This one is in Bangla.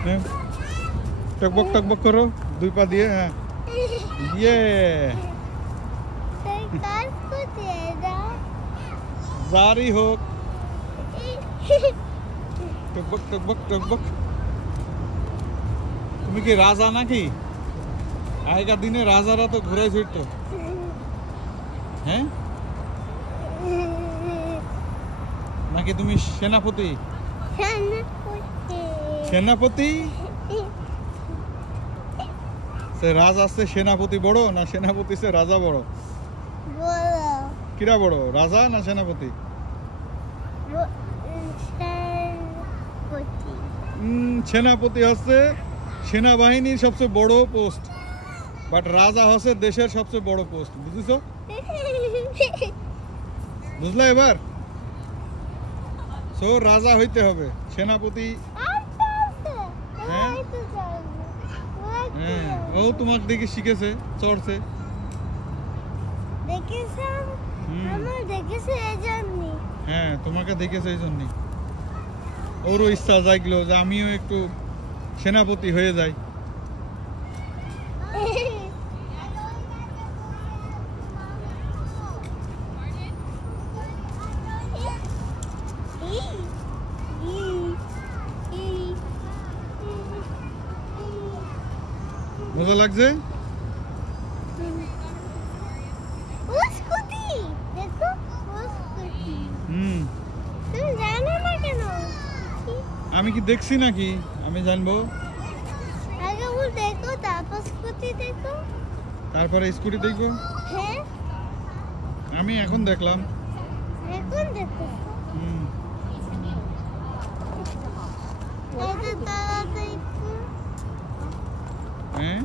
হ্যাঁ टकबक करो दुई पा दिए हाँ ये जारी हो टकबक তুমি কি রাজা নাকি আগেকার দিনে রাজারা তো ঘুরে ফিরতো হ্যাঁ নাকি তুমি সেনাপতি সেনাপতি সে রাজা সে সেনাপতি বড় না সেনাপতি সে রাজা বড় কিরা বড় রাজা না সেনাপতি সেনাপতি হচ্ছে সেনাবাহিনীর সবচেয়ে বড় পোস্ট বাট রাজা হচ্ছে দেশের সবচেয়ে বড় পোস্ট বুঝছো বুঝলা এবার সো রাজা হইতে হবে সেনাপতি হ্যাঁ হ্যাঁ ও তোমাকে দেখে শিখেছে চড়ছে হ্যাঁ তোমাকে দেখেছে এই জন্যই ওরও ইচ্ছা জাগলো যে আমিও একটু সেনাপতি হয়ে যাই মজা লাগছে আমি কি দেখছি নাকি আমি জানবো তারপরে স্কুটি দেখবো আমি এখন দেখলাম হ্যাঁ